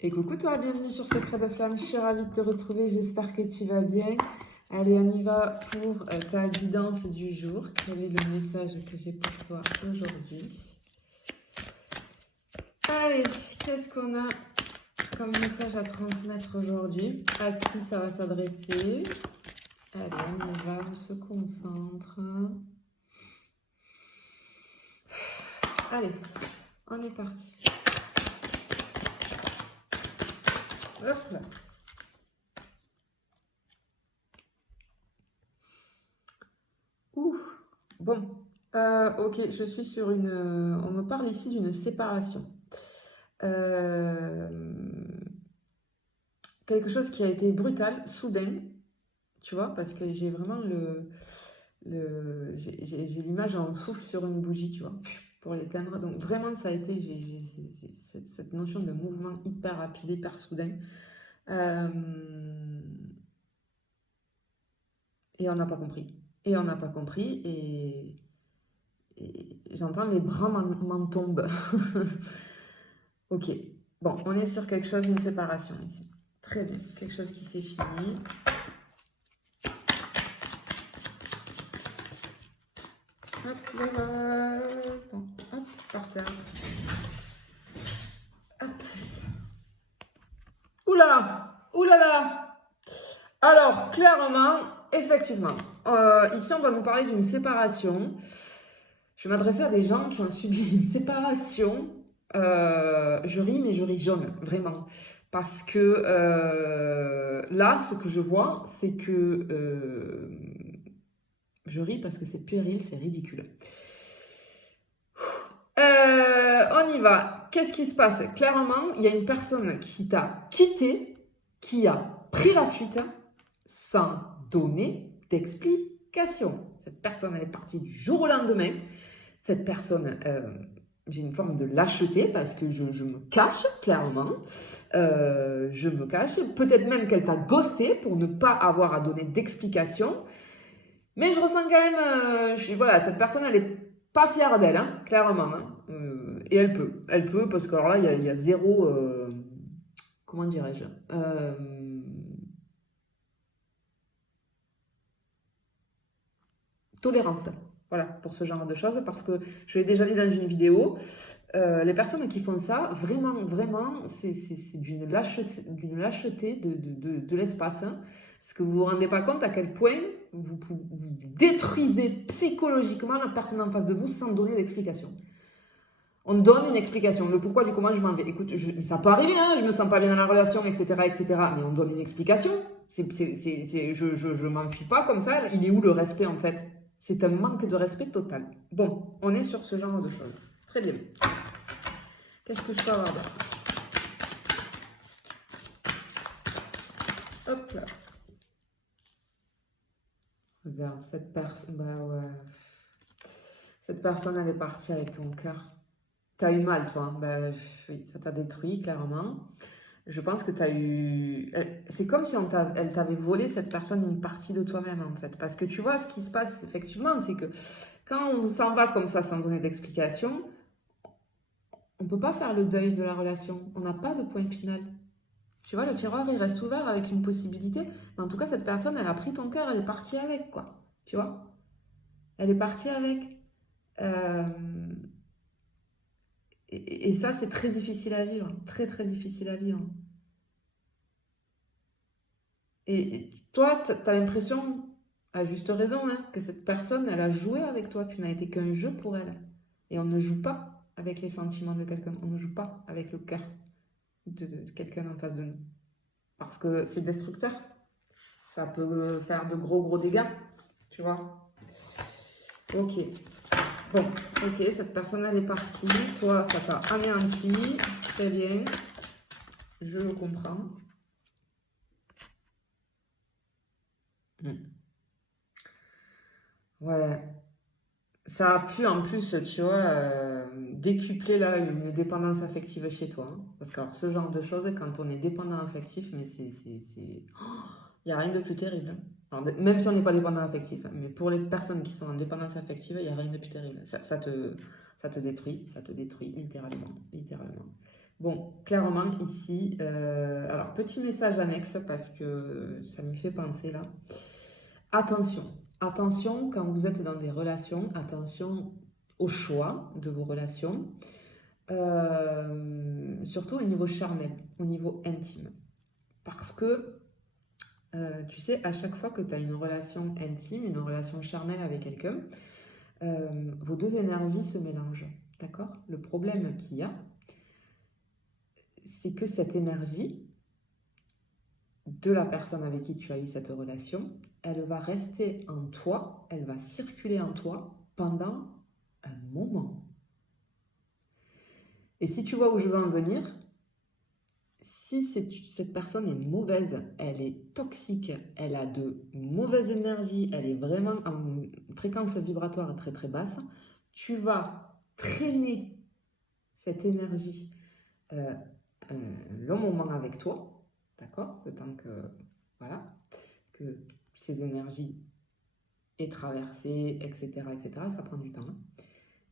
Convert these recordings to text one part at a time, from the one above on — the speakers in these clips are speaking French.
Et coucou toi, bienvenue sur Secret de Flamme, je suis ravie de te retrouver, j'espère que tu vas bien. Allez, on y va pour ta guidance du jour. Quel est le message que j'ai pour toi aujourd'hui? Allez, qu'est-ce qu'on a comme message à transmettre aujourd'hui? À qui ça va s'adresser? Allez, on y va, on se concentre. Allez, on est parti. Hop là. Ouh, bon, ok, je suis sur une... on me parle ici d'une séparation. Quelque chose qui a été brutal, soudain, tu vois, parce que j'ai vraiment j'ai l'image en souffle sur une bougie, tu vois, pour l'éteindre. Donc vraiment, ça a été cette notion de mouvement hyper rapide, hyper soudain. Et on n'a pas compris. Et on n'a pas compris, et j'entends les bras m'en tombent. Ok, bon, on est sur quelque chose, une séparation ici. Très bien, quelque chose qui s'est fini. Hop là, attends, hop, c'est par terre. Hop. Oula, oulala. Alors, clairement, effectivement, ici on va nous parler d'une séparation. Je vais m'adresser à des gens qui ont subi une séparation. Je ris, mais je ris jaune, vraiment. Parce que là, ce que je vois, c'est que... je ris parce que c'est puéril, c'est ridicule. On y va. Qu'est-ce qui se passe? Clairement, il y a une personne qui t'a quitté, qui a pris la fuite sans donner d'explication. Cette personne, elle est partie du jour au lendemain. Cette personne, j'ai une forme de lâcheté parce que je me cache, clairement. Je me cache. Peut-être même qu'elle t'a ghosté pour ne pas avoir à donner d'explication. Mais je ressens quand même, voilà, cette personne, elle est pas fière d'elle, hein, clairement. Hein. Et elle peut, parce que alors là, il y a zéro, comment dirais-je, tolérance. Voilà, pour ce genre de choses, parce que je l'ai déjà dit dans une vidéo, les personnes qui font ça, vraiment, c'est d'une lâcheté de l'espace. Hein, parce que vous ne vous rendez pas compte à quel point vous détruisez psychologiquement la personne en face de vous sans donner d'explication. On donne une explication, le pourquoi du comment je m'en vais. Écoute, ça peut arriver, hein, je me sens pas bien dans la relation, etc., mais on donne une explication. Je m'enfuis pas comme ça. Il est où le respect en fait? C'est un manque de respect total. Bon, on est sur ce genre de choses. Très bien. Qu'est-ce que je peux avoir d'autre? Hop là. Regarde, cette personne, bah ouais. Cette personne, elle est partie avec ton cœur. T'as eu mal, toi. Hein. Bah, oui, ça t'a détruit, clairement. Je pense que t'as eu... C'est comme si elle t'avait volé, cette personne, une partie de toi-même, en fait. Parce que tu vois, ce qui se passe, effectivement, c'est que quand on s'en va comme ça, sans donner d'explication, on ne peut pas faire le deuil de la relation. On n'a pas de point final. Tu vois, le tiroir, il reste ouvert avec une possibilité. Mais en tout cas, cette personne, elle a pris ton cœur, elle est partie avec, quoi. Tu vois? Elle est partie avec. Euh, et ça, c'est très difficile à vivre. Très, très difficile à vivre. Et toi, tu as l'impression, à juste raison, hein, que cette personne, elle a joué avec toi. Tu n'as été qu'un jeu pour elle. Et on ne joue pas avec les sentiments de quelqu'un. On ne joue pas avec le cœur de quelqu'un en face de nous. Parce que c'est destructeur. Ça peut faire de gros dégâts. Tu vois? Ok. Bon, ok, cette personne, elle est partie. Toi, ça t'a anéanti. Très bien. Je le comprends. Ouais. Ça a pu, en plus, tu vois, décupler là, une dépendance affective chez toi. Hein. Parce que alors, ce genre de choses, quand on est dépendant affectif, mais il n'y a rien de plus terrible. Hein. Alors, même si on n'est pas dépendant affectif, hein, mais pour les personnes qui sont en dépendance affective, il n'y a rien de plus terrible. Ça te détruit littéralement, littéralement. Bon, clairement ici, alors petit message annexe parce que ça me fait penser là. Attention, attention quand vous êtes dans des relations, attention au choix de vos relations, surtout au niveau charnel, au niveau intime. Parce que, tu sais, à chaque fois que tu as une relation intime, une relation charnelle avec quelqu'un, vos deux énergies se mélangent, d'accord? Le problème qu'il y a, c'est que cette énergie de la personne avec qui tu as eu cette relation, elle va rester en toi, elle va circuler en toi pendant un moment. Et si tu vois où je veux en venir, si cette personne est mauvaise, elle est toxique, elle a de mauvaises énergies, elle est vraiment en fréquence vibratoire très très basse, tu vas traîner cette énergie un long moment avec toi, d'accord? Le temps que, voilà, que ces énergies aient traversé, etc., etc., ça prend du temps.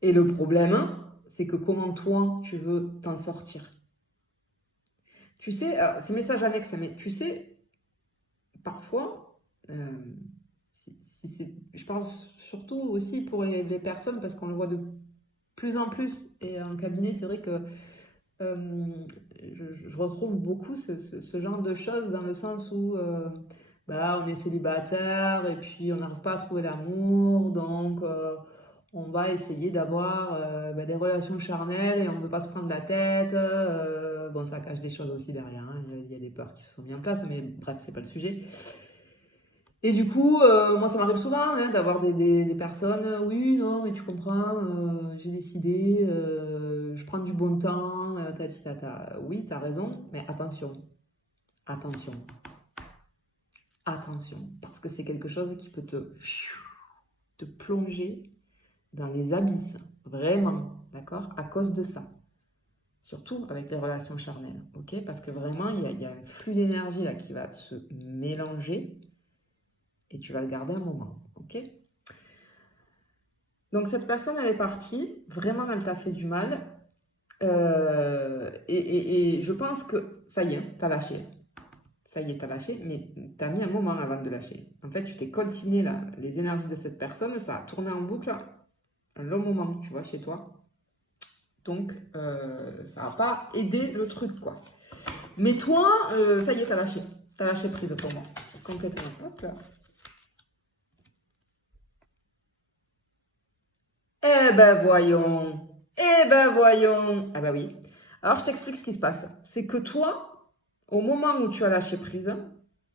Et le problème, c'est que comment toi, tu veux t'en sortir? Tu sais, c'est message annexe, mais tu sais, parfois, je pense surtout aussi pour les personnes, parce qu'on le voit de plus en plus, et en cabinet, c'est vrai que je retrouve beaucoup ce genre de choses dans le sens où on est célibataire et puis on n'arrive pas à trouver l'amour, donc on va essayer d'avoir des relations charnelles et on ne veut pas se prendre la tête. Bon, ça cache des choses aussi derrière, hein. Il y a des peurs qui se sont mises en place, mais bref, c'est pas le sujet. Et du coup, moi, ça m'arrive souvent hein, d'avoir des personnes, oui, non, mais tu comprends, j'ai décidé, je prends du bon temps, tati tata. Oui, tu as raison, mais attention, attention, attention, parce que c'est quelque chose qui peut te plonger dans les abysses, vraiment, d'accord, à cause de ça. Surtout avec les relations charnelles, ok? Parce que vraiment, il y a un flux d'énergie là qui va se mélanger et tu vas le garder un moment, ok? Donc cette personne, elle est partie, vraiment, elle t'a fait du mal. Et je pense que ça y est, t'as lâché. Ça y est, t'as lâché, mais t'as mis un moment avant de lâcher. En fait, tu t'es coltiné là, les énergies de cette personne, ça a tourné en boucle un long moment, tu vois, chez toi. Donc, ça n'a pas aidé le truc, quoi. Mais toi, ça y est, t'as lâché. T'as lâché prise pour moi. Complètement. Hop là. Eh ben voyons. Eh ben voyons. Ah bah oui. Alors, je t'explique ce qui se passe. C'est que toi, au moment où tu as lâché prise,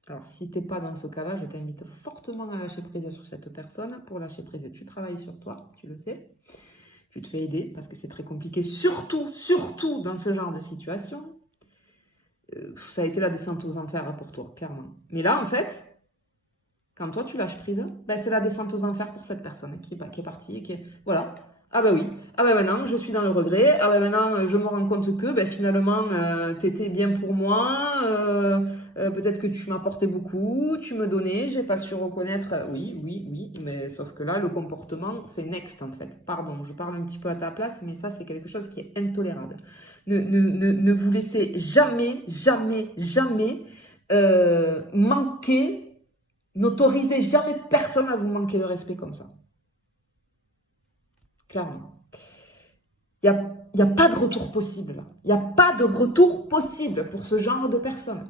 alors si tu n'es pas dans ce cas-là, je t'invite fortement à lâcher prise sur cette personne. Pour lâcher prise, tu travailles sur toi, tu le sais. Tu te fais aider parce que c'est très compliqué, surtout dans ce genre de situation. Ça a été la descente aux enfers pour toi, clairement. Mais là, en fait, quand toi tu lâches prise, ben, c'est la descente aux enfers pour cette personne qui est partie et qui est... Voilà. Ah ben oui. Ah ben maintenant, je suis dans le regret. Ah ben maintenant, je me rends compte que ben, finalement, t'étais bien pour moi. Peut-être que tu m'apportais beaucoup, tu me donnais, j'ai pas su reconnaître. Oui. Mais sauf que là, le comportement, c'est next en fait. Pardon, je parle un petit peu à ta place, mais ça, c'est quelque chose qui est intolérable. Ne vous laissez jamais manquer. N'autorisez jamais personne à vous manquer le respect comme ça. Clairement. Il n'y a pas de retour possible là. Il n'y a pas de retour possible pour ce genre de personnes.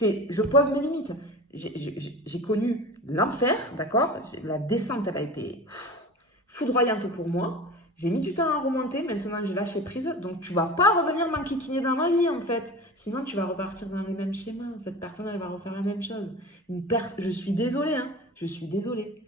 Je pose mes limites. J'ai connu l'enfer, d'accord? La descente, elle a été foudroyante pour moi. J'ai mis du temps à remonter, maintenant j'ai lâché prise. Donc tu vas pas revenir m'enquiquiner dans ma vie en fait. Sinon tu vas repartir dans les mêmes schémas. Cette personne, elle va refaire la même chose. Je suis désolée, hein. Je suis désolée.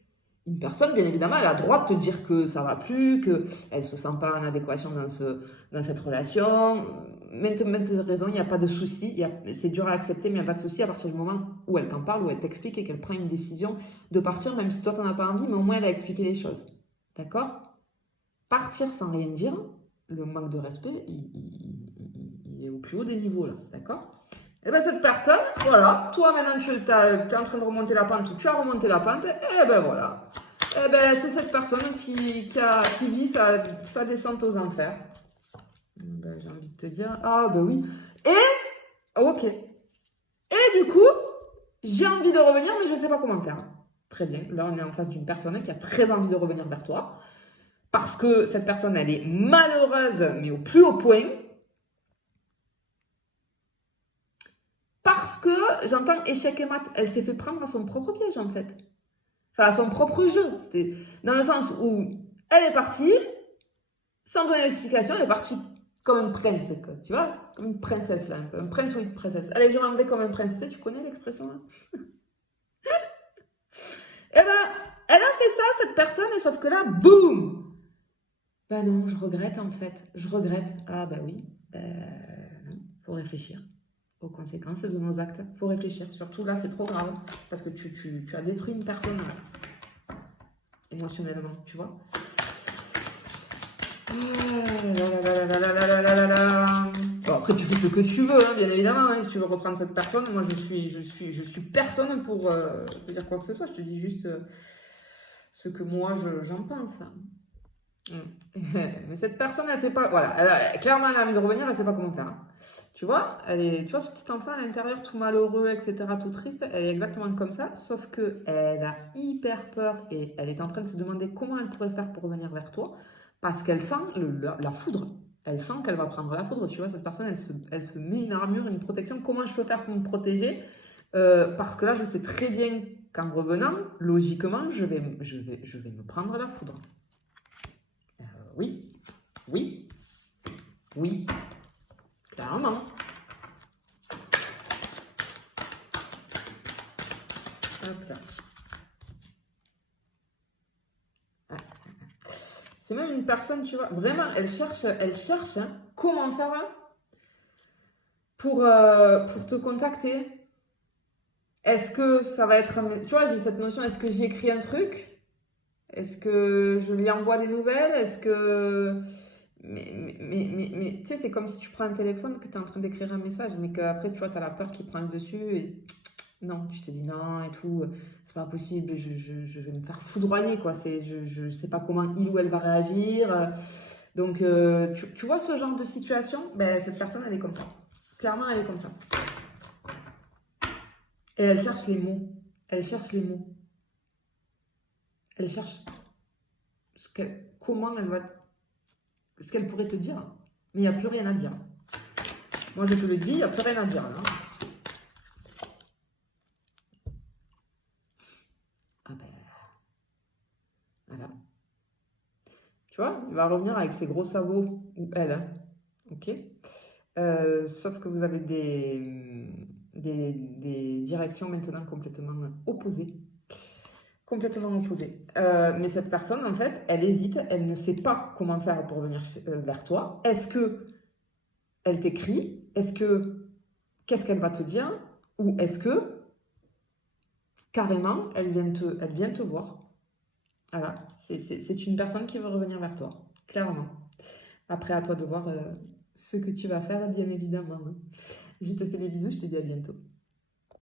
Une personne, bien évidemment, elle a le droit de te dire que ça va plus, qu'elle ne se sent pas en adéquation dans cette relation. Maintes raisons, il n'y a pas de souci. C'est dur à accepter, mais il n'y a pas de souci à partir du moment où elle t'en parle, où elle t'explique et qu'elle prend une décision de partir, même si toi, tu n'en as pas envie, mais au moins, elle a expliqué les choses. D'accord? Partir sans rien dire, le manque de respect, il est au plus haut des niveaux, là. D'accord? Et bien cette personne, voilà, toi maintenant tu es en train de remonter la pente ou tu as remonté la pente, et ben voilà. Et ben c'est cette personne qui vit sa descente aux enfers. Ben, j'ai envie de te dire, ah ben oui. Et, ok. Et du coup, j'ai envie de revenir, mais je ne sais pas comment faire. Très bien. Là, on est en face d'une personne qui a très envie de revenir vers toi. Parce que cette personne, elle est malheureuse, mais au plus haut point. Parce que, j'entends échec et mat, elle s'est fait prendre à son propre piège, en fait. Enfin, à son propre jeu. C'était dans le sens où elle est partie, sans donner d'explication, elle est partie comme une princesse, quoi, tu vois, comme une princesse, là, un prince ou une princesse. Elle est vraiment enlevée comme une princesse, tu connais l'expression, là? Eh ben, elle a fait ça, cette personne, et sauf que là, boum! Ben non, je regrette, en fait. Je regrette. Ah, ben oui. Ben, faut réfléchir aux conséquences de nos actes. Faut réfléchir. Surtout là, c'est trop grave. Parce que tu as détruit une personne émotionnellement, tu vois. Bon, après, tu fais ce que tu veux, hein, bien évidemment. Hein, si tu veux reprendre cette personne, moi, je suis personne pour te dire quoi que ce soit. Je te dis juste ce que moi, j'en pense. Mais cette personne, elle sait pas. Voilà, clairement, elle a envie de revenir, elle sait pas comment faire. Hein. Tu vois, tu vois ce petit enfant à l'intérieur, tout malheureux, etc., tout triste, elle est exactement comme ça, sauf que elle a hyper peur et elle est en train de se demander comment elle pourrait faire pour revenir vers toi, parce qu'elle sent la foudre. Elle sent qu'elle va prendre la foudre. Tu vois, cette personne, elle se met une armure, une protection. Comment je peux faire pour me protéger? Parce que là, je sais très bien qu'en revenant, logiquement, je vais me prendre la foudre. Oui, oui, oui, clairement. Hop là. Ah. C'est même une personne, tu vois, vraiment, elle cherche hein, comment faire pour te contacter. Est-ce que ça va être, tu vois, j'ai cette notion, est-ce que j'ai écrit un truc? Est-ce que je lui envoie des nouvelles? Est-ce que... Mais tu sais, c'est comme si tu prends un téléphone, que tu es en train d'écrire un message, mais qu'après, tu vois, tu as la peur qui prend le dessus et non, tu te dis non et tout, c'est pas possible, je vais me faire foudroyer, quoi. Je sais pas comment il ou elle va réagir. Donc, tu vois ce genre de situation? Ben, cette personne, elle est comme ça. Clairement, elle est comme ça. Et elle cherche les mots. Elle cherche les mots. Elle cherche comment elle va... ce qu'elle pourrait te dire. Mais il n'y a plus rien à dire. Moi, je te le dis, il n'y a plus rien à dire. Là. Ah ben... Voilà. Tu vois, il va revenir avec ses gros sabots, ou elle. Hein. Ok. Sauf que vous avez des directions maintenant complètement opposées. Complètement opposées. Mais cette personne, en fait, elle hésite, elle ne sait pas comment faire pour venir vers toi. Est-ce que elle t'écrit? Qu'est-ce qu'elle va te dire? Ou est-ce que, carrément, elle vient te voir? Voilà, c'est une personne qui veut revenir vers toi, clairement. Après, à toi de voir ce que tu vas faire, bien évidemment. Je te fais des bisous, je te dis à bientôt.